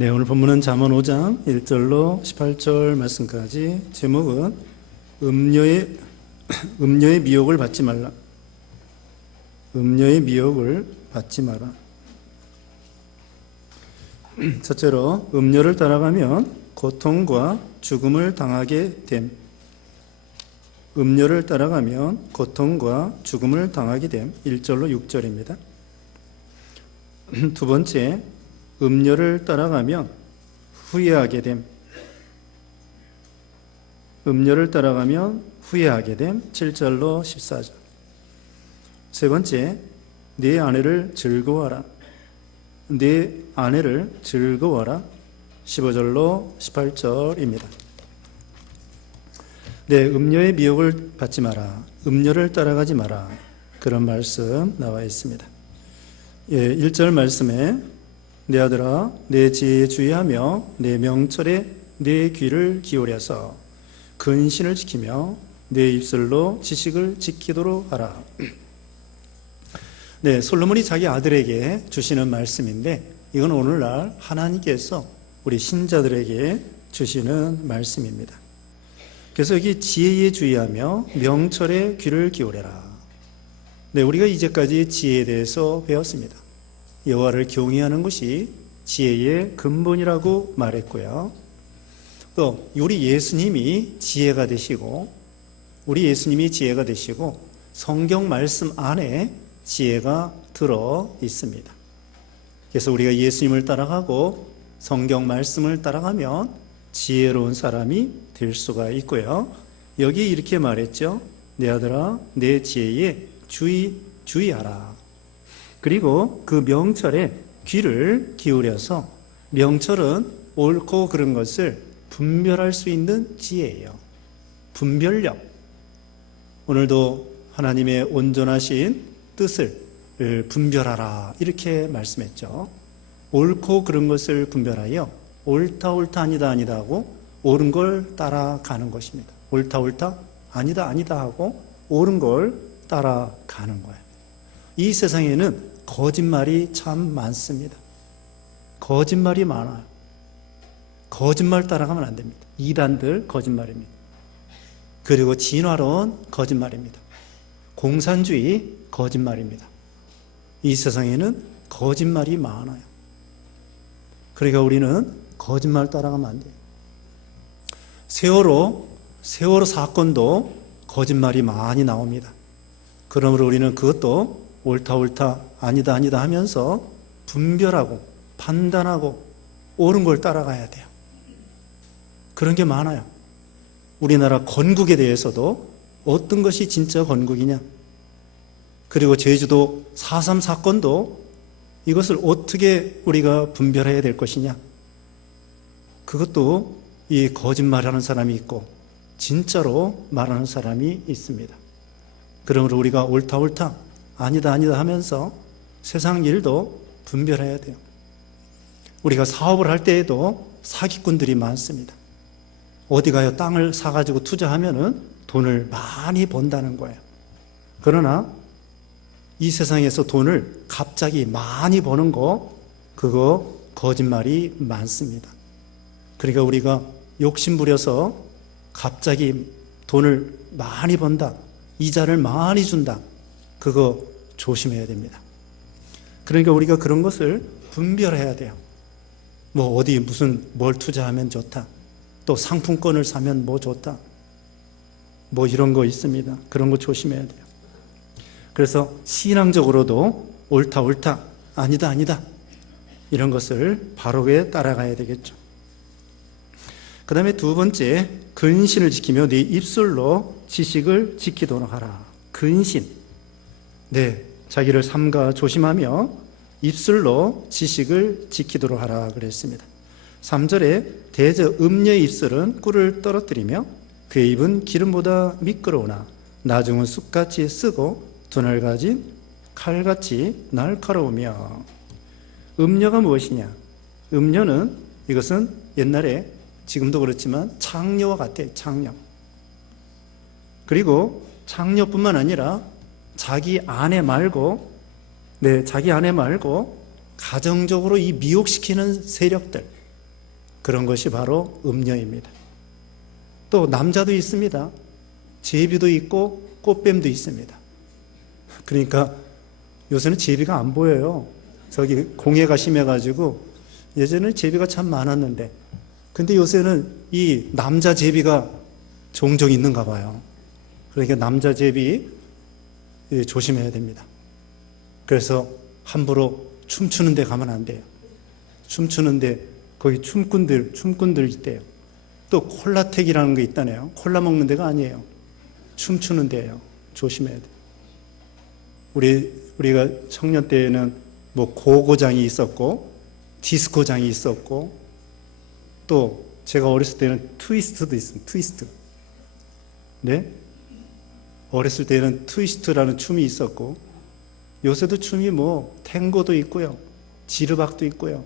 네, 오늘 본문은 잠언 5장 1절로 18절 말씀까지. 제목은 음녀의 미혹을 받지 말라. 음녀의 미혹을 받지 마라. 첫째로, 음녀를 따라가면 고통과 죽음을 당하게 됨. 음녀를 따라가면 고통과 죽음을 당하게 됨. 1절로 6절입니다. 두 번째, 음녀를 따라가면 후회하게 됨. 음녀를 따라가면 후회하게 됨. 7절로 14절. 세 번째, 내 아내를 즐거워하라. 내 아내를 즐거워하라. 15절로 18절입니다. 네, 음녀의 미혹을 받지 마라. 음녀를 따라가지 마라. 그런 말씀 나와 있습니다. 1절 말씀에 내 아들아 내 지혜에 주의하며 내 명철에 내 귀를 기울여서 근신을 지키며 내 입술로 지식을 지키도록 하라. 네, 솔로몬이 자기 아들에게 주시는 말씀인데, 이건 오늘날 하나님께서 우리 신자들에게 주시는 말씀입니다. 그래서 여기 지혜에 주의하며 명철에 귀를 기울여라. 네, 우리가 이제까지 지혜에 대해서 배웠습니다. 여호와를 경외하는 것이 지혜의 근본이라고 말했고요. 또 우리 예수님이 지혜가 되시고, 성경 말씀 안에 지혜가 들어 있습니다. 그래서 우리가 예수님을 따라가고 성경 말씀을 따라가면 지혜로운 사람이 될 수가 있고요. 여기 이렇게 말했죠. 내 아들아 내 지혜에 주의하라. 그리고 그 명철에 귀를 기울여서, 명철은 옳고 그른 것을 분별할 수 있는 지혜예요. 분별력. 오늘도 하나님의 온전하신 뜻을 분별하라 이렇게 말씀했죠. 옳고 그른 것을 분별하여 옳다 아니다 하고 옳은 걸 따라가는 것입니다. 옳다 아니다 하고 옳은 걸 따라가는 거예요. 이 세상에는 거짓말이 참 많습니다. 거짓말이 많아요. 거짓말 따라가면 안 됩니다. 이단들 거짓말입니다. 그리고 진화론 거짓말입니다. 공산주의 거짓말입니다. 이 세상에는 거짓말이 많아요. 그러니까 우리는 거짓말 따라가면 안 돼요. 세월호 사건도 거짓말이 많이 나옵니다. 그러므로 우리는 그것도 옳다 아니다 하면서 분별하고 판단하고 옳은 걸 따라가야 돼요. 그런 게 많아요. 우리나라 건국에 대해서도 어떤 것이 진짜 건국이냐, 그리고 제주도 4.3 사건도 이것을 어떻게 우리가 분별해야 될 것이냐, 그것도 이 거짓말하는 사람이 있고 진짜로 말하는 사람이 있습니다. 그러므로 우리가 옳다 아니다 하면서 세상 일도 분별해야 돼요. 우리가 사업을 할 때에도 사기꾼들이 많습니다. 어디 가요? 땅을 사가지고 투자하면은 돈을 많이 번다는 거예요. 그러나 이 세상에서 돈을 갑자기 많이 버는 그거 거짓말이 많습니다. 그러니까 우리가 욕심부려서 갑자기 돈을 많이 번다, 이자를 많이 준다, 그거 조심해야 됩니다. 그러니까 우리가 그런 것을 분별해야 돼요. 뭘 투자하면 좋다, 또 상품권을 사면 좋다, 이런 거 있습니다. 그런 거 조심해야 돼요. 그래서 신앙적으로도 옳다 아니다 이런 것을 바르게 따라가야 되겠죠. 그 다음에 두 번째, 근신을 지키며 네 입술로 지식을 지키도록 하라. 근신. 네, 자기를 삼가 조심하며 입술로 지식을 지키도록 하라 그랬습니다. 3절에 대저 음녀의 입술은 꿀을 떨어뜨리며 그의 입은 기름보다 미끄러우나 나중은 쑥같이 쓰고 두날 가진 칼같이 날카로우며. 음녀가 무엇이냐? 음녀는, 이것은 옛날에, 지금도 그렇지만 창녀와 같아요. 창녀. 그리고 창녀뿐만 아니라 자기 아내 말고 가정적으로 이 미혹시키는 세력들, 그런 것이 바로 음녀입니다. 또 남자도 있습니다. 제비도 있고 꽃뱀도 있습니다. 그러니까 요새는 제비가 안 보여요. 저기 공해가 심해가지고 예전에는 제비가 참 많았는데, 근데 요새는 이 남자 제비가 종종 있는가 봐요. 그러니까 남자 제비 조심해야 됩니다. 그래서 함부로 춤추는 데 가면 안 돼요. 춤추는데 거기 춤꾼들 있대요. 또 콜라텍이라는 게 있다네요. 콜라 먹는 데가 아니에요. 춤추는 데예요. 조심해야 돼요. 우리가 청년 때에는 뭐 고고장이 있었고 디스코장이 있었고, 또 제가 어렸을 때는 트위스트도 있습니다. 트위스트. 네? 어렸을 때는 트위스트라는 춤이 있었고, 요새도 춤이 뭐 탱고도 있고요. 지르박도 있고요.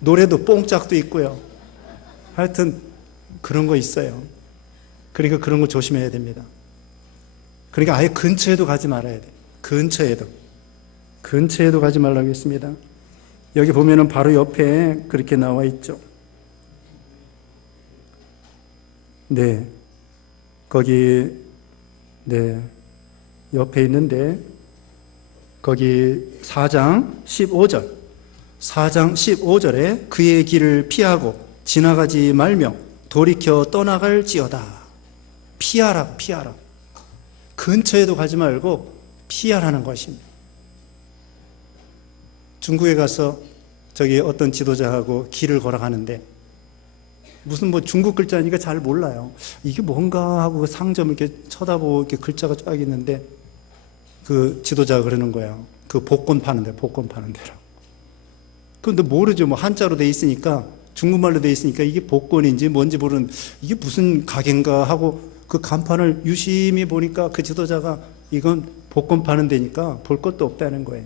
노래도 뽕짝도 있고요. 하여튼 그런 거 있어요. 그러니까 그런 거 조심해야 됩니다. 그러니까 아예 근처에도 가지 말아야 돼요. 근처에도 가지 말라고 했습니다. 여기 보면은 바로 옆에 그렇게 나와 있죠. 네. 거기, 네. 옆에 있는데, 거기 4장 15절. 4장 15절에 그의 길을 피하고 지나가지 말며 돌이켜 떠나갈지어다. 피하라. 근처에도 가지 말고 피하라는 것입니다. 중국에 가서 저기 어떤 지도자하고 길을 걸어가는데, 무슨 뭐 중국 글자니까 잘 몰라요. 이게 뭔가 하고 상점 이렇게 쳐다보고 이렇게 글자가 쫙 있는데, 그 지도자가 그러는 거예요. 그 복권 파는 데라고. 근데 모르죠. 뭐 한자로 돼 있으니까, 중국말로 돼 있으니까 이게 복권인지 뭔지 모르는, 이게 무슨 가게인가 하고 그 간판을 유심히 보니까 그 지도자가 이건 복권 파는 데니까 볼 것도 없다는 거예요.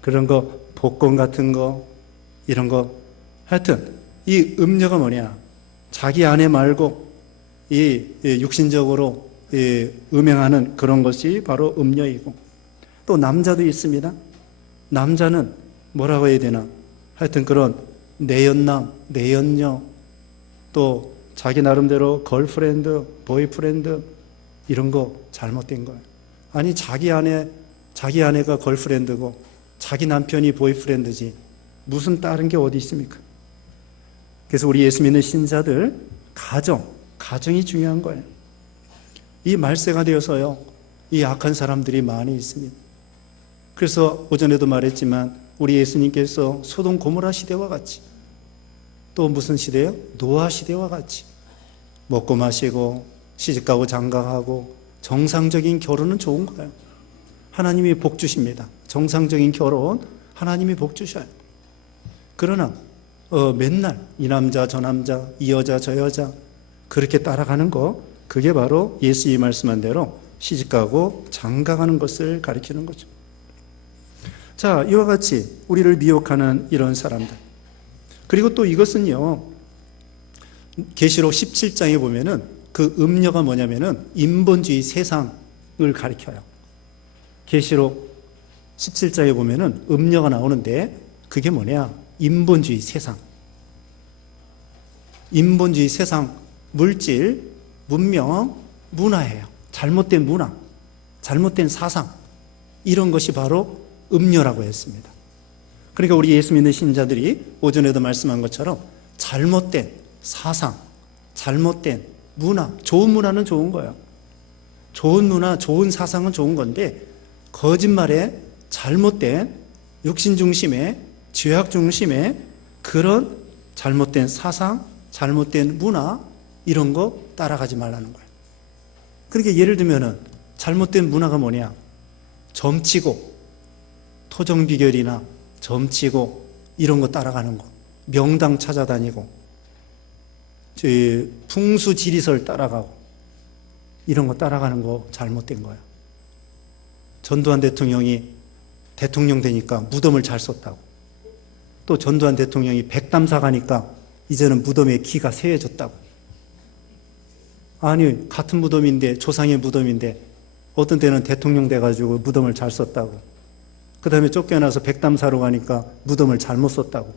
그런 거, 복권 같은 거, 이런 거. 하여튼 이 음녀가 뭐냐? 자기 아내 말고 이 육신적으로 음행하는 그런 것이 바로 음녀이고, 또 남자도 있습니다. 남자는 뭐라고 해야 되나? 하여튼 그런 내연남, 내연녀, 또 자기 나름대로 걸프렌드, 보이프렌드, 이런 거 잘못된 거예요. 아니, 자기 아내가 걸프렌드고 자기 남편이 보이프렌드지 무슨 다른 게 어디 있습니까? 그래서 우리 예수 믿는 신자들 가정이 중요한 거예요. 이 말세가 되어서요, 이 악한 사람들이 많이 있습니다. 그래서 오전에도 말했지만 우리 예수님께서 소돔 고모라 시대와 같이, 또 무슨 시대요? 노아 시대와 같이 먹고 마시고 시집가고 장가가고 정상적인 결혼은 좋은 거예요. 하나님이 복 주십니다. 정상적인 결혼 하나님이 복 주셔요. 그러나 맨날 이 남자 저 남자, 이 여자 저 여자 그렇게 따라가는 거, 그게 바로 예수님이 말씀한 대로 시집가고 장가가는 것을 가리키는 거죠. 자, 이와 같이 우리를 미혹하는 이런 사람들. 그리고 또 이것은요, 계시록 17장에 보면은 그 음녀가 뭐냐면은 인본주의 세상을 가리켜요. 계시록 17장에 보면은 음녀가 나오는데 그게 뭐냐? 인본주의 세상. 인본주의 세상, 물질, 문명, 문화예요. 잘못된 문화, 잘못된 사상, 이런 것이 바로 음녀라고 했습니다. 그러니까 우리 예수 믿는 신자들이 오전에도 말씀한 것처럼 잘못된 사상, 잘못된 문화, 좋은 문화는 좋은 거예요. 좋은 문화, 좋은 사상은 좋은 건데, 거짓말에 잘못된 육신 중심의, 죄악 중심의 그런 잘못된 사상, 잘못된 문화, 이런 거 따라가지 말라는 거예요. 그러니까 예를 들면은 잘못된 문화가 뭐냐? 점치고, 토정비결이나 점치고 이런 거 따라가는 거, 명당 찾아다니고 풍수지리설 따라가고 이런 거 따라가는 거 잘못된 거야. 전두환 대통령이 대통령 되니까 무덤을 잘 썼다고, 또 전두환 대통령이 백담사 가니까 이제는 무덤에 기가 세해졌다고. 아니, 같은 무덤인데, 조상의 무덤인데 어떤 때는 대통령 돼가지고 무덤을 잘 썼다고. 그 다음에 쫓겨나서 백담 사러 가니까 무덤을 잘못 썼다고.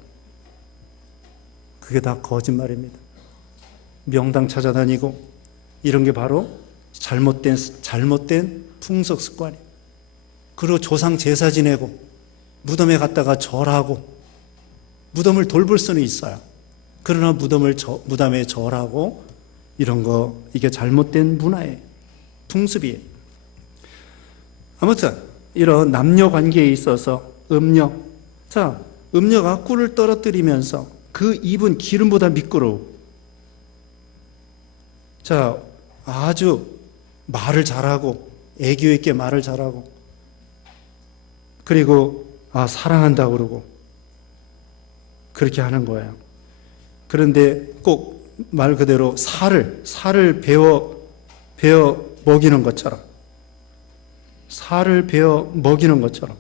그게 다 거짓말입니다. 명당 찾아다니고 이런 게 바로 잘못된 풍속 습관이에요. 그리고 조상 제사 지내고 무덤에 갔다가 절하고 무덤을 돌볼 수는 있어요. 그러나 무덤에 절하고 이런 거, 이게 잘못된 문화예요. 풍습이에요. 아무튼 이런 남녀 관계에 있어서 음녀, 자, 음녀가 꿀을 떨어뜨리면서 그 입은 기름보다 미끄러워. 자, 아주 말을 잘하고 애교 있게 말을 잘하고 그리고 사랑한다고 그러고 그렇게 하는 거예요. 그런데 꼭 말 그대로 살을 베어 먹이는 것처럼, 살을 베어 먹이는 것처럼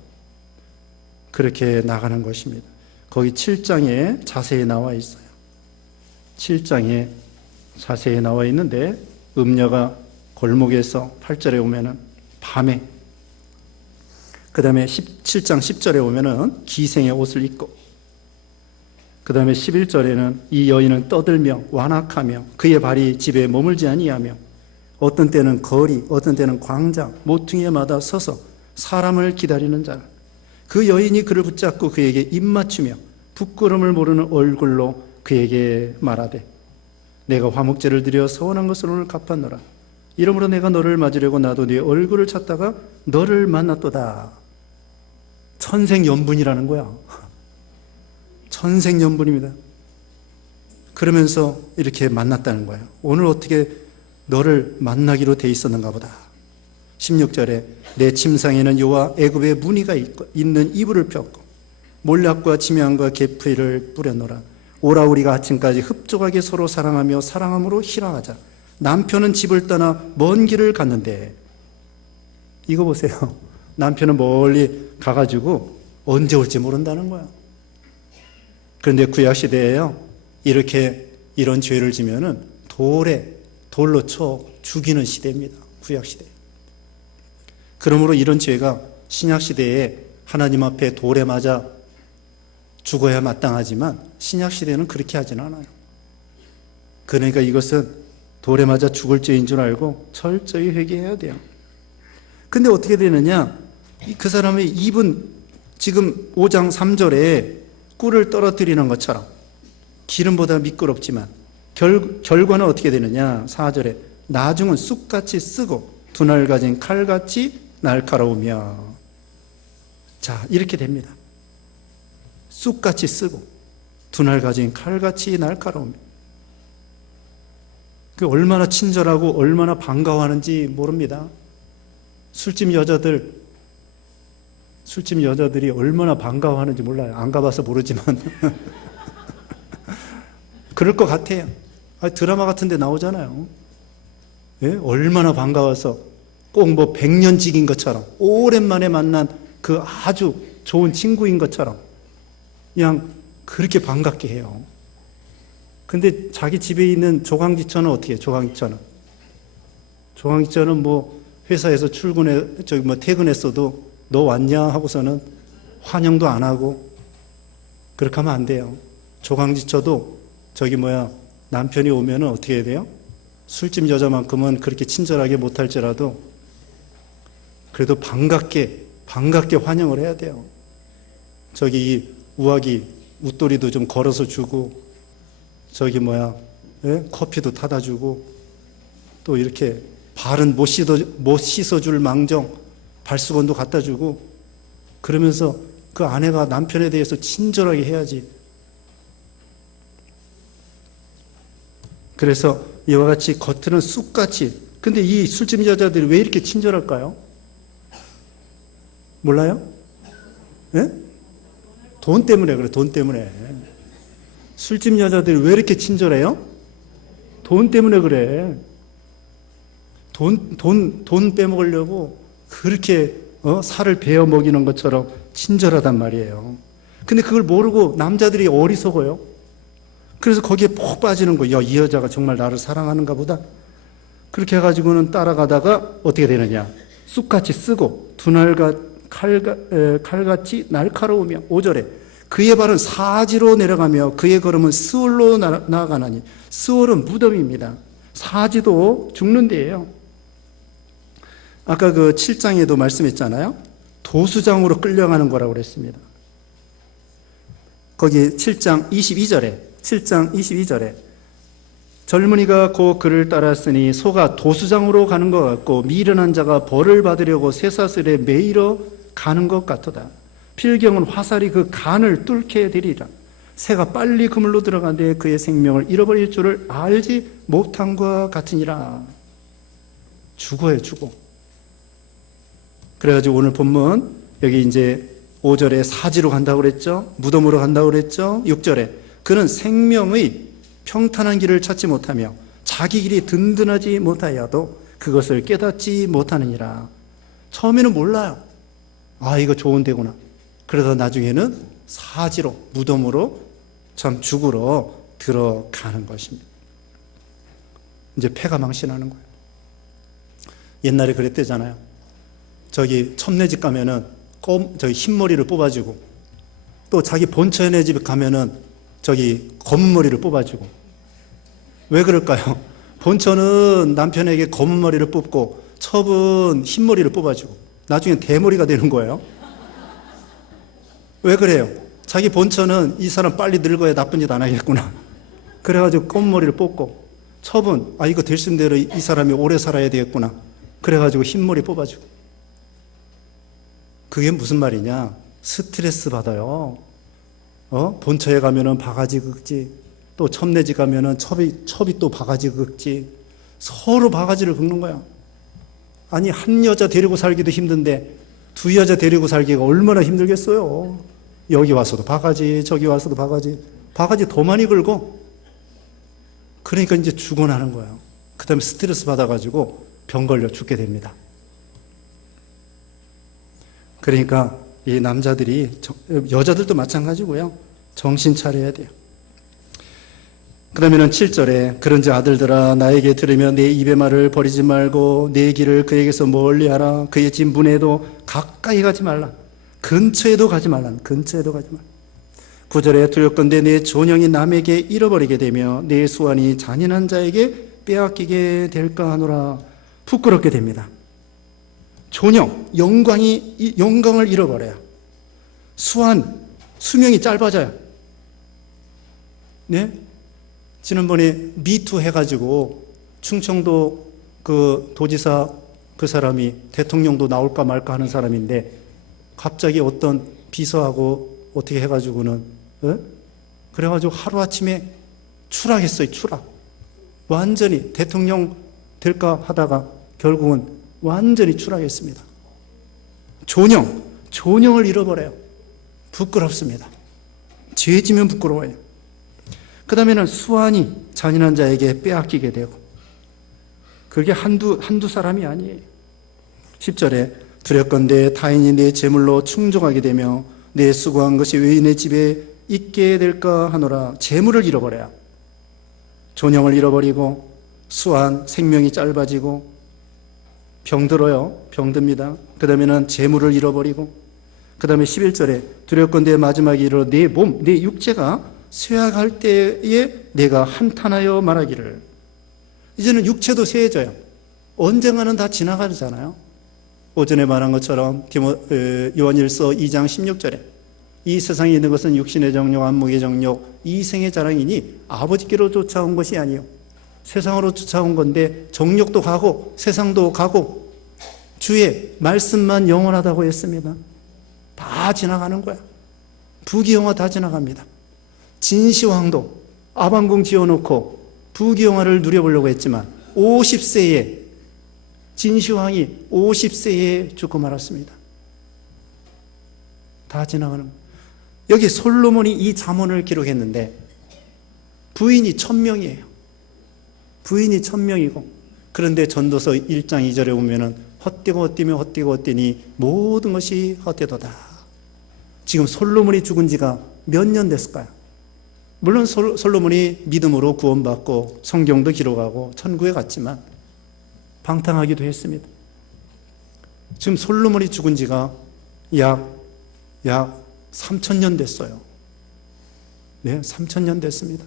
그렇게 나가는 것입니다. 거기 7장에 자세히 나와 있어요. 7장에 자세히 나와 있는데 음녀가 골목에서 8절에 오면은 밤에, 그 다음에 17장 10절에 오면은 기생의 옷을 입고, 그 다음에 11절에는 이 여인은 떠들며 완악하며 그의 발이 집에 머물지 아니하며 어떤 때는 거리, 어떤 때는 광장, 모퉁이마다 서서 사람을 기다리는 자라. 그 여인이 그를 붙잡고 그에게 입맞추며 부끄러움을 모르는 얼굴로 그에게 말하되 내가 화목제를 드려 서원한 것을 오늘 갚았노라. 이러므로 내가 너를 맞으려고 나도 네 얼굴을 찾다가 너를 만났도다. 천생연분이라는 거야. 천생연분입니다. 그러면서 이렇게 만났다는 거예요. 오늘 어떻게 너를 만나기로 돼 있었는가 보다. 16절에 내 침상에는 여호와 애굽의 무늬가 있는 이불을 폈고 몰약과 지명과 계피를 뿌려놓으라. 오라 우리가 아침까지 흡족하게 서로 사랑하며 사랑함으로 희락하자. 남편은 집을 떠나 먼 길을 갔는데, 이거 보세요. 남편은 멀리 가가지고 언제 올지 모른다는 거야. 그런데 구약시대에요, 이런 죄를 지면은 돌로 쳐 죽이는 시대입니다. 구약시대. 그러므로 이런 죄가 신약시대에 하나님 앞에 돌에 맞아 죽어야 마땅하지만 신약시대는 그렇게 하진 않아요. 그러니까 이것은 돌에 맞아 죽을 죄인 줄 알고 철저히 회개해야 돼요. 근데 어떻게 되느냐, 그 사람의 입은 지금 5장 3절에 꿀을 떨어뜨리는 것처럼 기름보다 미끄럽지만 결과는 어떻게 되느냐, 4절에 나중은 쑥같이 쓰고 두날 가진 칼같이 날카로우며. 자, 이렇게 됩니다. 쑥같이 쓰고 두날 가진 칼같이 날카로우며. 그 얼마나 친절하고 얼마나 반가워하는지 모릅니다. 술집 여자들이 얼마나 반가워하는지 몰라요. 안 가봐서 모르지만 그럴 것 같아요. 드라마 같은 데 나오잖아요. 예? 얼마나 반가워서 꼭 뭐 100년직인 것처럼, 오랜만에 만난 그 아주 좋은 친구인 것처럼 그냥 그렇게 반갑게 해요. 근데 자기 집에 있는 조강지처는 어떻게 해요? 조강지처는 뭐 회사에서 퇴근했어도 너 왔냐 하고서는 환영도 안 하고 그렇게 하면 안 돼요. 조강지처도 남편이 오면은 어떻게 해야 돼요? 술집 여자만큼은 그렇게 친절하게 못할지라도 그래도 반갑게 환영을 해야 돼요. 이 우아기 웃돌이도 좀 걸어서 주고 커피도 타다 주고 또 이렇게 발은 못 씻어줄 망정 발수건도 갖다 주고 그러면서 그 아내가 남편에 대해서 친절하게 해야지. 그래서 이와 같이 겉으로는 쑥같이. 근데 이 술집 여자들이 왜 이렇게 친절할까요? 몰라요? 예? 돈 때문에 그래, 돈 때문에. 술집 여자들이 왜 이렇게 친절해요? 돈 때문에 그래. 돈 빼먹으려고 그렇게 살을 베어 먹이는 것처럼 친절하단 말이에요. 근데 그걸 모르고 남자들이 어리석어요. 그래서 거기에 푹 빠지는 거예요. 이 여자가 정말 나를 사랑하는가 보다. 그렇게 해가지고는 따라가다가 어떻게 되느냐. 쑥같이 쓰고 칼같이 날카로우며 5절에 그의 발은 사지로 내려가며 그의 걸음은 스올로 나아가나니 스올은 무덤입니다. 사지도 죽는 데예요. 아까 그 7장에도 말씀했잖아요. 도수장으로 끌려가는 거라고 그랬습니다. 거기 7장 22절에 젊은이가 곧 그를 따랐으니 소가 도수장으로 가는 것 같고 미련한 자가 벌을 받으려고 쇠사슬에 매이러 가는 것 같도다. 필경은 화살이 그 간을 뚫게 되리라. 새가 빨리 그물로 들어간데 그의 생명을 잃어버릴 줄을 알지 못함과 같으니라. 죽어요, 죽어. 그래가지고 오늘 본문 여기 이제 5절에 사지로 간다고 그랬죠. 무덤으로 간다고 그랬죠. 6절에 그는 생명의 평탄한 길을 찾지 못하며 자기 길이 든든하지 못하여도 그것을 깨닫지 못하느니라. 처음에는 몰라요. 아, 이거 좋은 데구나. 그러다 나중에는 사지로, 무덤으로 참 죽으러 들어가는 것입니다. 이제 폐가 망신하는 거예요. 옛날에 그랬대잖아요. 저기 첨네집 가면은 저기 흰머리를 뽑아주고, 또 자기 본처네 집 가면은 저기 검은 머리를 뽑아주고. 왜 그럴까요? 본처는 남편에게 검은 머리를 뽑고 첩은 흰머리를 뽑아주고 나중에 대머리가 되는 거예요. 왜 그래요? 자기 본처는 이 사람 빨리 늙어야 나쁜 짓 안 하겠구나. 그래가지고 검은 머리를 뽑고, 첩은 아, 이거 될 수 있는 대로 이 사람이 오래 살아야 되겠구나. 그래가지고 흰머리 뽑아주고. 그게 무슨 말이냐? 스트레스 받아요. 본처에 가면은 바가지 긁지, 또 첩내집 가면은 첩이 또 바가지 긁지. 서로 바가지를 긁는 거야. 아니, 한 여자 데리고 살기도 힘든데 두 여자 데리고 살기가 얼마나 힘들겠어요. 여기 와서도 바가지, 저기 와서도 바가지 더 많이 긁어. 그러니까 이제 죽어나는 거예요. 그 다음에 스트레스 받아가지고 병 걸려 죽게 됩니다. 그러니까 이 남자들이, 여자들도 마찬가지고요. 정신 차려야 돼요. 그 다음에는 7절에 그런즉 아들들아 나에게 들으며 내 입의 말을 버리지 말고 내 길을 그에게서 멀리하라. 그의 집 문에도 가까이 가지 말라. 근처에도 가지 말라. 근처에도 가지 말라. 9절에 두렵건대 내 존영이 남에게 잃어버리게 되며 내 수완이 잔인한 자에게 빼앗기게 될까 하노라. 부끄럽게 됩니다. 존영, 영광을 잃어버려요. 수완, 수명이 짧아져요. 네? 지난번에 미투 해가지고 충청도 그 도지사 그 사람이 대통령도 나올까 말까 하는 사람인데 갑자기 어떤 비서하고 어떻게 해가지고는 그래가지고 하루아침에 추락했어요. 추락. 완전히 대통령 될까 하다가 결국은 완전히 추락했습니다. 존영을 잃어버려요. 부끄럽습니다. 죄지면 부끄러워요. 그 다음에는 수완이 잔인한 자에게 빼앗기게 되고, 그게 한두 사람이 아니에요. 10절에 두렵건대 타인이 내 재물로 충족하게 되며 내 수고한 것이 외인의 집에 있게 될까 하노라. 재물을 잃어버려요. 존영을 잃어버리고 수완, 생명이 짧아지고 병들어요. 병듭니다. 그 다음에는 재물을 잃어버리고, 그 다음에 11절에 두렵건대 마지막에 이르러 내 몸, 내 육체가 쇠약할 때에 내가 한탄하여 말하기를. 이제는 육체도 쇠해져요. 언젠가는 다 지나가잖아요. 오전에 말한 것처럼 요한일서 2장 16절에 이 세상에 있는 것은 육신의 정욕, 안목의 정욕, 이생의 자랑이니 아버지께로 쫓아온 것이 아니요 세상으로 쫓아온 건데 정욕도 가고 세상도 가고 주의 말씀만 영원하다고 했습니다. 다 지나가는 거야. 부귀영화 다 지나갑니다. 진시황도 아방궁 지어놓고 부귀영화를 누려보려고 했지만 50세에 진시황이 50세에 죽고 말았습니다. 다 지나가는 거예요. 여기 솔로몬이 이 잠언을 기록했는데 부인이 1000명이에요. 부인이 1000명이고, 그런데 전도서 1장 2절에 보면은 헛되고 헛되며 헛되고 헛되니 모든 것이 헛되도다. 지금 솔로몬이 죽은 지가 몇 년 됐을까요? 물론 솔로몬이 믿음으로 구원받고 성경도 기록하고 천국에 갔지만 방탕하기도 했습니다. 지금 솔로몬이 죽은 지가 약 3,000년 됐어요. 네, 3,000년 됐습니다.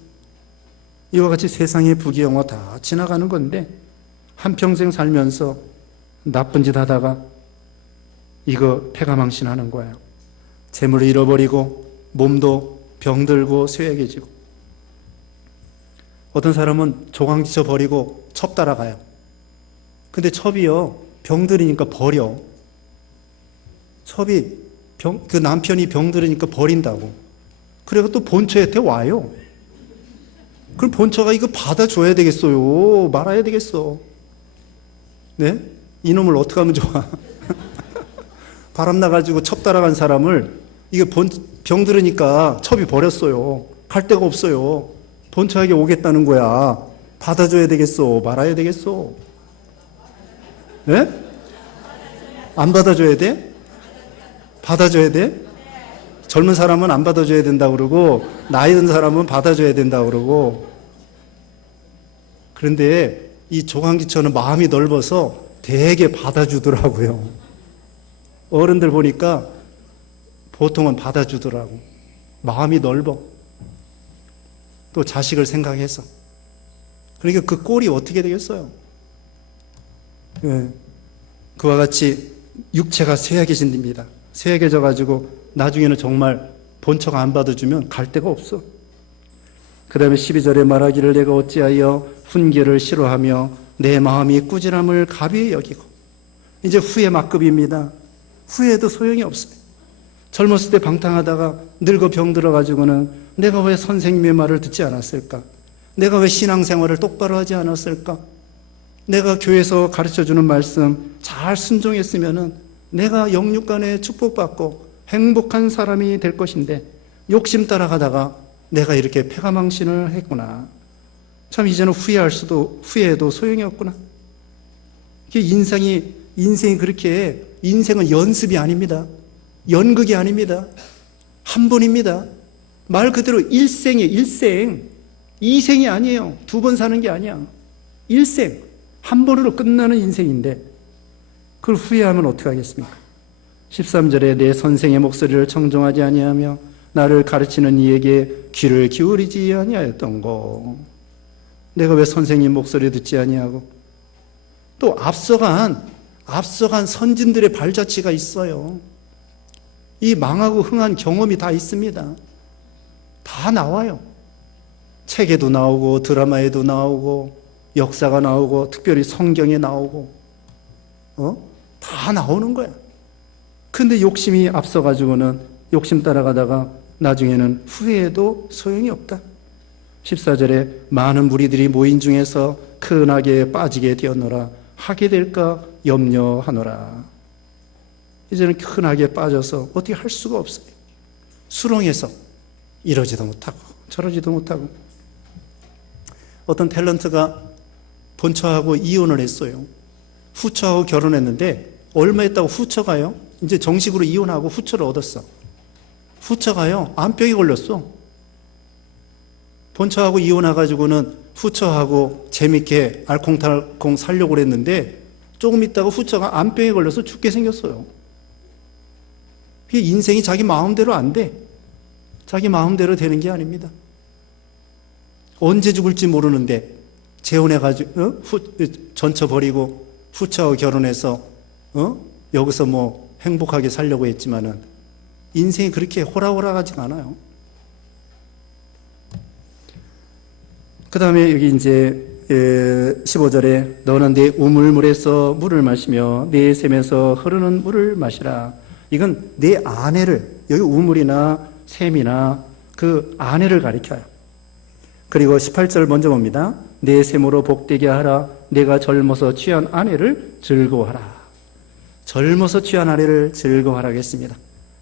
이와 같이 세상의 부귀영화 다 지나가는 건데 한평생 살면서 나쁜 짓 하다가 이거 패가망신하는 거예요. 재물을 잃어버리고 몸도 병들고 쇠약해지고, 어떤 사람은 조강지쳐 버리고 첩 따라가요. 근데 첩이요, 병들으니까 버려. 첩이 그 남편이 병들으니까 버린다고. 그리고 또 본처한테 와요. 그럼 본처가 이거 받아줘야 되겠어요? 말아야 되겠어? 네? 이놈을 어떻게 하면 좋아? 바람 나가지고 첩 따라간 사람을 이게 병들으니까 첩이 버렸어요. 갈 데가 없어요. 본처에게 오겠다는 거야. 받아줘야 되겠어? 말아야 되겠어? 네? 안 받아줘야 돼? 받아줘야 돼? 젊은 사람은 안 받아줘야 된다고 그러고 나이 든 사람은 받아줘야 된다고 그러고. 그런데 이 조강지처는 마음이 넓어서 되게 받아주더라고요. 어른들 보니까 보통은 받아주더라고. 마음이 넓어. 또 자식을 생각해서. 그러니까 그 꼴이 어떻게 되겠어요? 예. 그와 같이 육체가 쇠약해진답니다. 쇠약해져가지고 나중에는 정말 본처가 안 받아주면 갈 데가 없어. 그 다음에 12절에 말하기를 내가 어찌하여 훈계를 싫어하며 내 마음이 꾸지람을 가벼이 여기고. 이제 후회 막급입니다. 후회도 소용이 없어요. 젊었을 때 방탕하다가 늙어 병들어가지고는 내가 왜 선생님의 말을 듣지 않았을까? 내가 왜 신앙생활을 똑바로 하지 않았을까? 내가 교회에서 가르쳐주는 말씀 잘 순종했으면은 내가 영육간에 축복받고 행복한 사람이 될 것인데 욕심 따라가다가 내가 이렇게 패가망신을 했구나. 참 이제는 후회해도 소용이 없구나. 인생이 그렇게, 인생은 연습이 아닙니다. 연극이 아닙니다. 한 번입니다. 말 그대로 일생이에요. 일생. 이생이 아니에요. 두 번 사는 게 아니야. 일생. 한 번으로 끝나는 인생인데 그걸 후회하면 어떻게 하겠습니까? 13절에 내 선생의 목소리를 청종하지 아니하며 나를 가르치는 이에게 귀를 기울이지 아니하였던 거. 내가 왜 선생님 목소리 듣지 아니하고. 또 앞서간 선진들의 발자취가 있어요. 이 망하고 흥한 경험이 다 있습니다. 다 나와요. 책에도 나오고 드라마에도 나오고 역사가 나오고 특별히 성경에 나오고 다 나오는 거야. 근데 욕심이 앞서가지고는 욕심 따라가다가 나중에는 후회해도 소용이 없다. 14절에 많은 무리들이 모인 중에서 큰 악에 빠지게 되었노라. 하게 될까 염려하노라. 이제는 큰 악에 빠져서 어떻게 할 수가 없어요. 수렁에서 이러지도 못하고 저러지도 못하고. 어떤 탤런트가 본처하고 이혼을 했어요. 후처하고 결혼했는데 얼마 있다고 후처가요, 이제 정식으로 이혼하고 후처를 얻었어. 후처가요, 암병이 걸렸어. 본처하고 이혼해가지고는 후처하고 재밌게 알콩달콩 살려고 그랬는데 조금 있다가 후처가 암병에 걸려서 죽게 생겼어요. 인생이 자기 마음대로 안 돼. 자기 마음대로 되는 게 아닙니다. 언제 죽을지 모르는데 재혼해가지고 전처 버리고 후처하고 결혼해서 여기서 뭐 행복하게 살려고 했지만은 인생이 그렇게 호락호락하지가 않아요. 그 다음에 여기 이제 15절에 너는 내 우물물에서 물을 마시며 내 샘에서 흐르는 물을 마시라. 이건 내 아내를, 여기 우물이나 샘이나 그 아내를 가리켜요. 그리고 18절 먼저 봅니다. 내 샘으로 복되게 하라. 내가 젊어서 취한 아내를 즐거워하라. 젊어서 취한 아내를 즐거워하라 했습니다.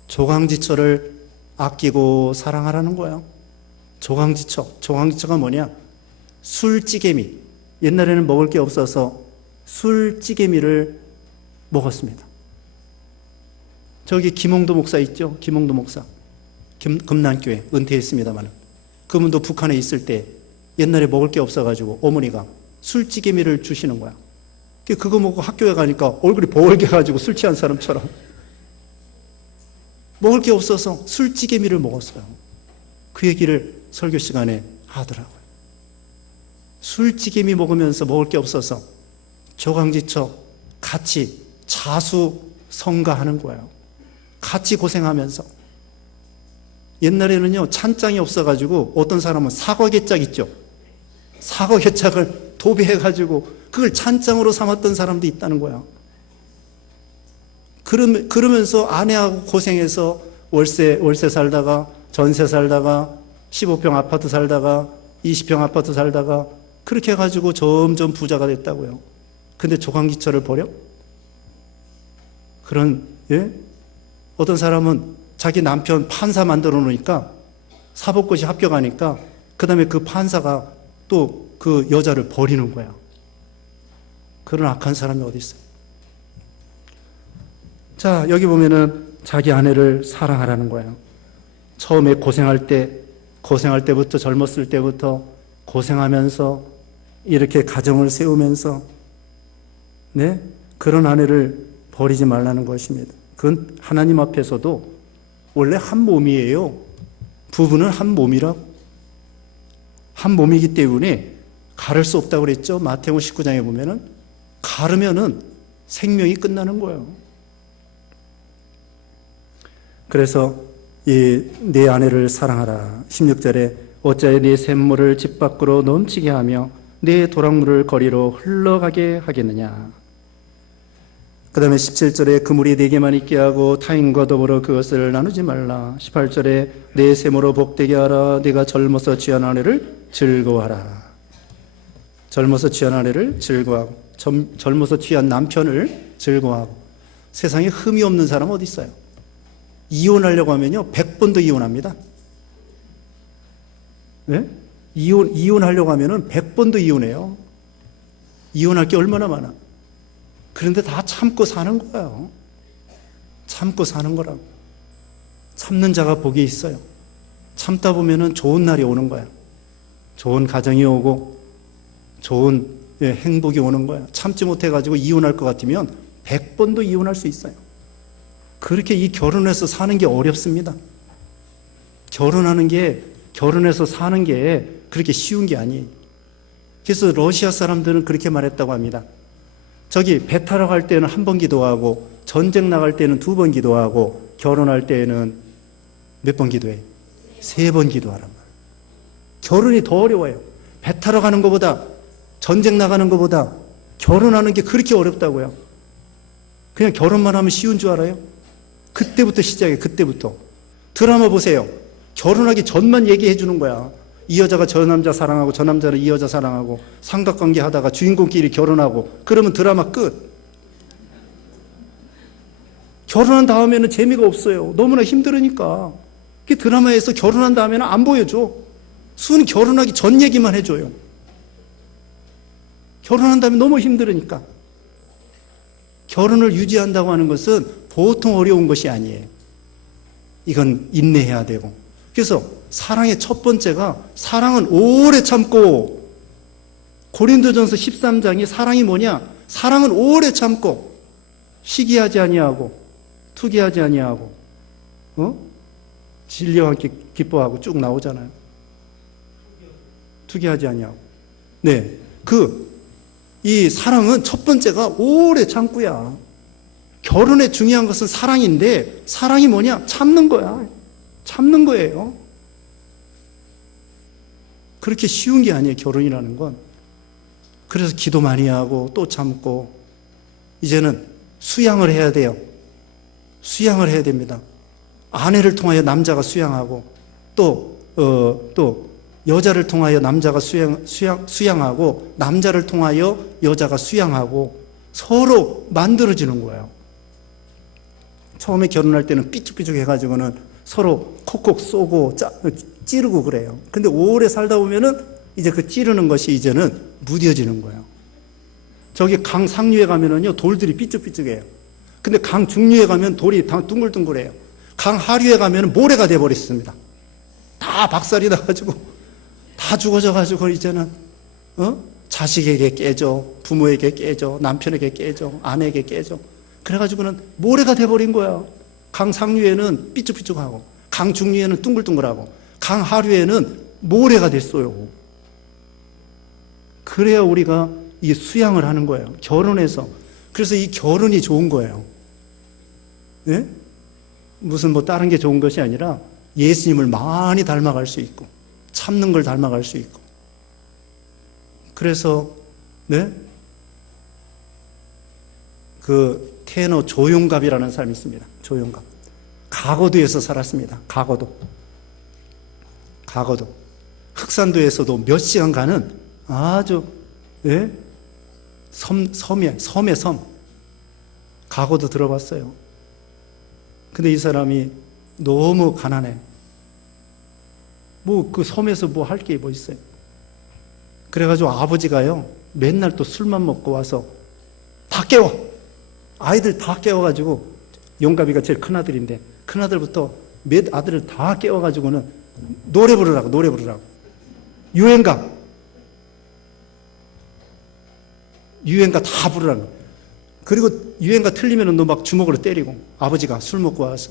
조강지처를 아끼고 사랑하라는 거예요. 조강지처가 뭐냐? 술찌개미. 옛날에는 먹을 게 없어서 술찌개미를 먹었습니다. 저기 김홍도 목사 있죠? 김홍도 목사. 금난교회 은퇴했습니다만 그분도 북한에 있을 때 옛날에 먹을 게 없어가지고 어머니가 술찌개미를 주시는 거야. 그거 먹고 학교에 가니까 얼굴이 벌게 가지고 술 취한 사람처럼. 먹을 게 없어서 술찌개미를 먹었어요. 그 얘기를 설교 시간에 하더라고요. 술찌개미 먹으면서 먹을 게 없어서 조강지처 같이 자수성가하는 거예요. 같이 고생하면서. 옛날에는요, 찬장이 없어가지고 어떤 사람은 사과개짝 있죠. 사과개짝을 도배해가지고 그걸 찬장으로 삼았던 사람도 있다는 거야. 그러면서 아내하고 고생해서 월세 살다가, 전세 살다가, 15평 아파트 살다가, 20평 아파트 살다가, 그렇게 해가지고 점점 부자가 됐다고요. 근데 조강기처를 버려? 예? 어떤 사람은 자기 남편 판사 만들어 놓으니까 사법고시 합격하니까 그 다음에 그 판사가 또 그 여자를 버리는 거야. 그런 악한 사람이 어디 있어요? 자, 여기 보면은 자기 아내를 사랑하라는 거예요. 처음에 고생할 때부터, 젊었을 때부터 고생하면서 이렇게 가정을 세우면서, 네? 그런 아내를 버리지 말라는 것입니다. 그건 하나님 앞에서도 원래 한 몸이에요. 부부는 한 몸이라고. 한 몸이기 때문에 가를 수 없다고 그랬죠. 마태복음 19장에 보면은 가르면은 생명이 끝나는 거예요. 그래서 내 아내를 사랑하라. 16절에 어찌하여 네 샘물을 집 밖으로 넘치게 하며 내 도랑물을 거리로 흘러가게 하겠느냐. 그 다음에 17절에 그물이 네게만 있게 하고 타인과 더불어 그것을 나누지 말라. 18절에 내 샘으로 복되게 하라. 네가 젊어서 취한 아내를 즐거워하라. 젊어서 취한 아내를 즐거워하고, 젊어서 취한 남편을 즐거워하고. 세상에 흠이 없는 사람 어디 있어요? 이혼하려고 하면요 100번도 이혼합니다. 네? 이혼하려고 하면은 100번도 이혼해요. 이혼할 게 얼마나 많아. 그런데 다 참고 사는 거예요. 참고 사는 거라고. 참는 자가 복이 있어요. 참다 보면은 좋은 날이 오는 거야. 좋은 가정이 오고 좋은 행복이 오는 거야. 참지 못해가지고 이혼할 것 같으면 100번도 이혼할 수 있어요. 그렇게 이 결혼해서 사는 게 어렵습니다. 결혼해서 사는 게 그렇게 쉬운 게 아니에요. 그래서 러시아 사람들은 그렇게 말했다고 합니다. 저기 배 타러 갈 때는 한 번 기도하고 전쟁 나갈 때는 2번 기도하고 결혼할 때는 몇 번 기도해? 3번 기도하란 말이에요. 결혼이 더 어려워요. 배 타러 가는 것보다 전쟁 나가는 것보다 결혼하는 게 그렇게 어렵다고요. 그냥 결혼만 하면 쉬운 줄 알아요? 그때부터 시작해. 그때부터. 드라마 보세요. 결혼하기 전만 얘기해 주는 거야. 이 여자가 저 남자 사랑하고 저 남자는 이 여자 사랑하고 삼각관계 하다가 주인공끼리 결혼하고 그러면 드라마 끝. 결혼한 다음에는 재미가 없어요. 너무나 힘들으니까. 그 드라마에서 결혼한 다음에는 안 보여줘. 순 결혼하기 전 얘기만 해줘요. 결혼한 다음에 너무 힘들으니까. 결혼을 유지한다고 하는 것은 보통 어려운 것이 아니에요. 이건 인내해야 되고. 그래서 사랑의 첫 번째가 사랑은 오래 참고. 고린도전서 13장이 사랑이 뭐냐? 사랑은 오래 참고 시기하지 아니하고 투기하지 아니하고 진리와 함께 기뻐하고 쭉 나오잖아요. 투기하지 아니하고. 네. 이 사랑은 첫 번째가 오래 참고야. 결혼에 중요한 것은 사랑인데 사랑이 뭐냐? 참는 거야. 참는 거예요. 그렇게 쉬운 게 아니에요. 결혼이라는 건. 그래서 기도 많이 하고 또 참고 이제는 수양을 해야 돼요. 수양을 해야 됩니다. 아내를 통하여 남자가 수양하고 또 여자를 통하여 남자가 수양하고 남자를 통하여 여자가 수양하고 서로 만들어지는 거예요. 처음에 결혼할 때는 삐죽삐죽 해가지고는 서로 콕콕 쏘고 찌르고 그래요. 근데 오래 살다 보면은 이제 그 찌르는 것이 이제는 무뎌지는 거예요. 저기 강 상류에 가면은요 돌들이 삐죽삐죽해요. 근데 강 중류에 가면 돌이 다 둥글둥글해요. 강 하류에 가면은 모래가 돼버렸습니다. 다 박살이 나가지고 다 죽어져가지고 이제는 자식에게 깨져, 부모에게 깨져, 남편에게 깨져, 아내에게 깨져. 그래가지고는 모래가 돼버린 거야. 강 상류에는 삐쭉삐쭉하고 강 중류에는 둥글둥글하고 강 하류에는 모래가 됐어요. 그래야 우리가 이 수양을 하는 거예요. 결혼해서. 그래서 이 결혼이 좋은 거예요. 예? 무슨 뭐 다른 게 좋은 것이 아니라 예수님을 많이 닮아갈 수 있고 참는 걸 닮아갈 수 있고. 그래서 네? 그 테너 조용갑이라는 사람이 있습니다. 조용갑. 가거도에서 살았습니다. 가거도. 흑산도에서도 몇 시간 가는 아주 예? 섬의 섬. 가거도 들어봤어요. 근데 이 사람이 너무 가난해. 뭐 그 섬에서 뭐 할 게 뭐 있어요. 그래가지고 아버지가요 맨날 또 술만 먹고 와서 다 깨워. 아이들 다 깨워가지고 용갑이가 제일 큰 아들인데 큰 아들부터 몇 아들을 다 깨워가지고는 노래 부르라고. 유행가 다 부르라고. 그리고 유행가 틀리면 너 막 주먹으로 때리고. 아버지가 술 먹고 와서.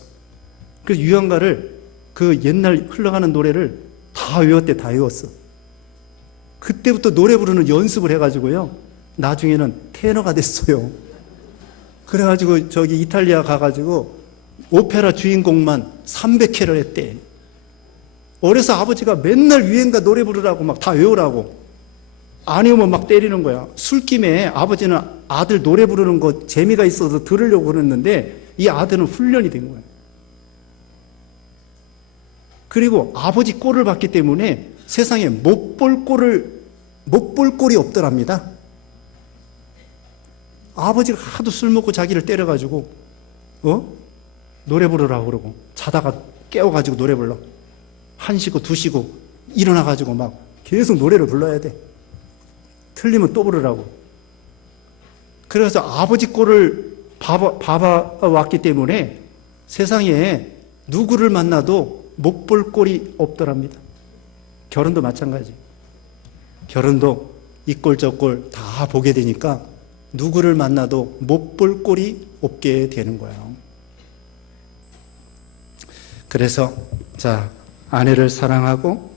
그래서 유행가를 그 옛날 흘러가는 노래를 다 외웠어. 그때부터 노래 부르는 연습을 해가지고요 나중에는 테너가 됐어요. 그래가지고 저기 이탈리아 가가지고 오페라 주인공만 300회를 했대. 어려서 아버지가 맨날 유행가 노래 부르라고 막 다 외우라고. 아니오면 막 때리는 거야. 술김에 아버지는 아들 노래 부르는 거 재미가 있어서 들으려고 그랬는데 이 아들은 훈련이 된 거야. 그리고 아버지 꼴을 봤기 때문에 세상에 못 볼 꼴이 없더랍니다. 아버지가 하도 술 먹고 자기를 때려가지고 노래 부르라고 그러고 자다가 깨워가지고 노래 불러. 1시고 2시고 일어나가지고 막 계속 노래를 불러야 돼. 틀리면 또 부르라고. 그래서 아버지 꼴을 봐왔기 때문에 세상에 누구를 만나도 못 볼 꼴이 없더랍니다. 결혼도 마찬가지. 결혼도 이 꼴 저 꼴 다 보게 되니까 누구를 만나도 못 볼 꼴이 없게 되는 거예요. 그래서 자 아내를 사랑하고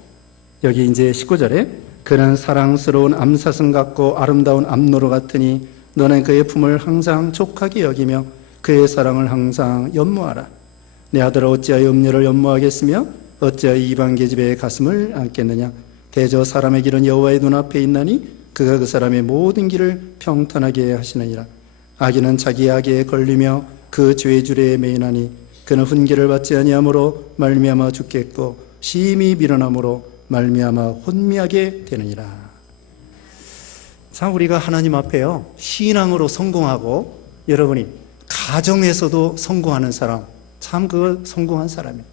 여기 이제 19절에 그는 사랑스러운 암사슴 같고 아름다운 암노루 같으니 너는 그의 품을 항상 족하게 여기며 그의 사랑을 항상 연모하라. 내 아들아 어찌하여 음녀를 연모하겠으며 어찌하여 이방 계집의 가슴을 안겠느냐. 대저 사람의 길은 여호와의 눈앞에 있나니 그가 그 사람의 모든 길을 평탄하게 하시느니라. 악인은 자기 악에 걸리며 그 죄의 줄에 매이나니 그는 훈계를 받지 아니함으로 말미암아 죽겠고 심히 밀어남으로 말미암아 혼미하게 되느니라. 참 우리가 하나님 앞에요 신앙으로 성공하고 여러분이 가정에서도 성공하는 사람 참 그 성공한 사람이에요.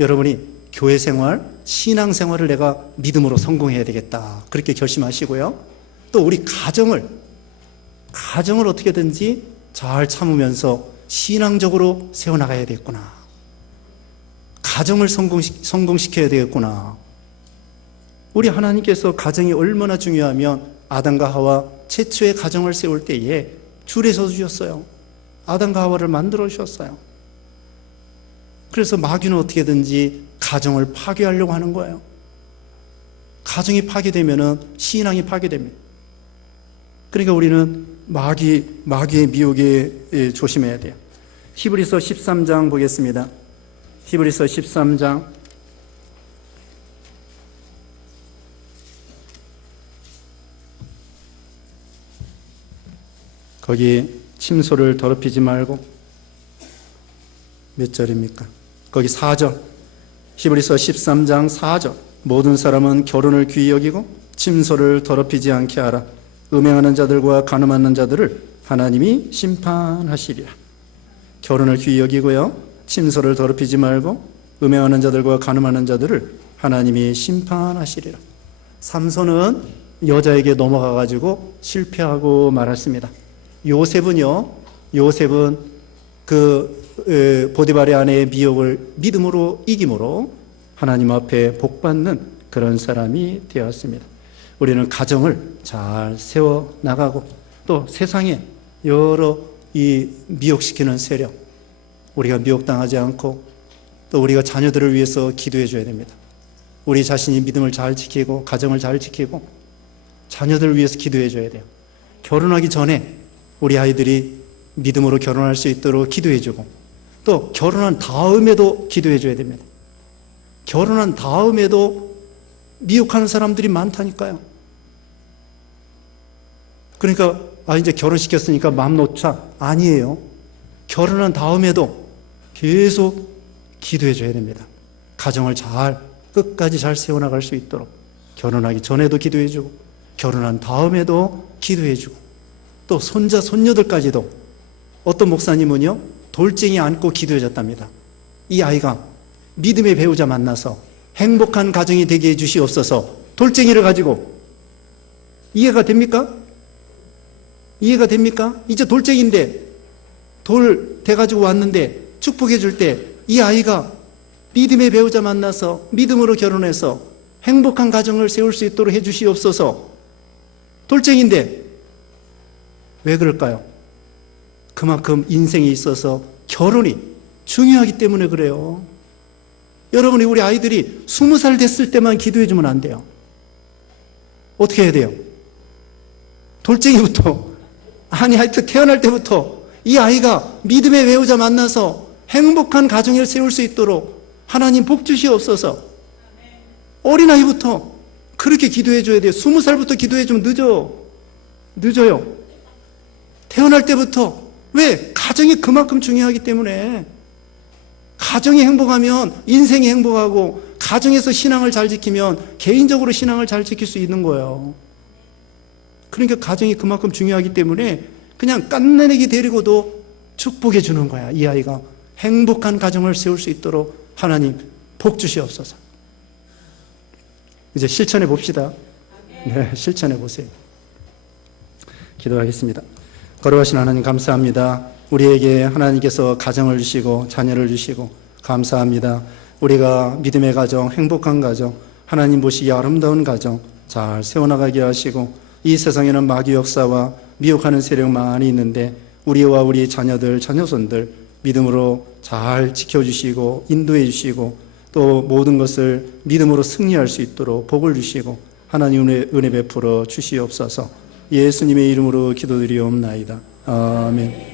여러분이 교회 생활, 신앙 생활을 내가 믿음으로 성공해야 되겠다 그렇게 결심하시고요. 또 우리 가정을 어떻게든지 잘 참으면서 신앙적으로 세워나가야 되겠구나. 가정을 성공시켜야 되겠구나. 우리 하나님께서 가정이 얼마나 중요하면 아담과 하와 최초의 가정을 세울 때에 줄에 서 주셨어요. 아담과 하와를 만들어 주셨어요. 그래서 마귀는 어떻게든지 가정을 파괴하려고 하는 거예요. 가정이 파괴되면은 신앙이 파괴됩니다. 그러니까 우리는 마귀의 미혹에 조심해야 돼요. 히브리서 13장 보겠습니다. 히브리서 13장 거기 침소를 더럽히지 말고 몇 절입니까? 거기 4절. 히브리서 13장 4절. 모든 사람은 결혼을 귀히 여기고 침소를 더럽히지 않게 하라. 음행하는 자들과 간음하는 자들을 하나님이 심판하시리라. 결혼을 귀히 여기고요. 침소를 더럽히지 말고 음행하는 자들과 간음하는 자들을 하나님이 심판하시리라. 삼손은 여자에게 넘어가가지고 실패하고 말았습니다. 요셉은 그 보디발의 아내의 미혹을 믿음으로 이김으로 하나님 앞에 복받는 그런 사람이 되었습니다. 우리는 가정을 잘 세워나가고 또 세상에 여러 이 미혹시키는 세력 우리가 미혹당하지 않고 또 우리가 자녀들을 위해서 기도해 줘야 됩니다. 우리 자신이 믿음을 잘 지키고 가정을 잘 지키고 자녀들을 위해서 기도해 줘야 돼요. 결혼하기 전에 우리 아이들이 믿음으로 결혼할 수 있도록 기도해 주고 또 결혼한 다음에도 기도해 줘야 됩니다. 결혼한 다음에도 미혹하는 사람들이 많다니까요. 그러니까 이제 결혼시켰으니까 마음 놓자. 아니에요. 결혼한 다음에도 계속 기도해 줘야 됩니다. 가정을 끝까지 잘 세워나갈 수 있도록 결혼하기 전에도 기도해 주고 결혼한 다음에도 기도해 주고 또 손자 손녀들까지도 어떤 목사님은요 돌쟁이 안고 기도해 줬답니다. 이 아이가 믿음의 배우자 만나서 행복한 가정이 되게 해 주시옵소서. 돌쟁이를 가지고 이해가 됩니까? 이해가 됩니까? 이제 돌쟁이인데 돌 돼가지고 왔는데 축복해 줄 때 이 아이가 믿음의 배우자 만나서 믿음으로 결혼해서 행복한 가정을 세울 수 있도록 해 주시옵소서. 돌쟁이인데 왜 그럴까요? 그만큼 인생에 있어서 결혼이 중요하기 때문에 그래요. 여러분이 우리 아이들이 20살 됐을 때만 기도해 주면 안 돼요. 어떻게 해야 돼요? 돌쟁이부터 하여튼 태어날 때부터 이 아이가 믿음의 배우자 만나서 행복한 가정을 세울 수 있도록 하나님 복 주시옵소서. 어린아이부터 그렇게 기도해 줘야 돼요. 20살부터 기도해 주면 늦어요. 태어날 때부터. 왜? 가정이 그만큼 중요하기 때문에. 가정이 행복하면 인생이 행복하고 가정에서 신앙을 잘 지키면 개인적으로 신앙을 잘 지킬 수 있는 거예요. 그러니까 가정이 그만큼 중요하기 때문에 그냥 깐내내기 데리고도 축복해 주는 거야. 이 아이가 행복한 가정을 세울 수 있도록 하나님 복 주시옵소서. 이제 실천해 봅시다. 네, 실천해 보세요. 기도하겠습니다. 거룩하신 하나님 감사합니다. 우리에게 하나님께서 가정을 주시고 자녀를 주시고 감사합니다. 우리가 믿음의 가정, 행복한 가정, 하나님 보시기에 아름다운 가정 잘 세워나가게 하시고 이 세상에는 마귀 역사와 미혹하는 세력 많이 있는데 우리와 우리 자녀들, 자녀손들 믿음으로 잘 지켜주시고 인도해 주시고 또 모든 것을 믿음으로 승리할 수 있도록 복을 주시고 하나님의 은혜 베풀어 주시옵소서. 예수님의 이름으로 기도드리옵나이다. 아멘.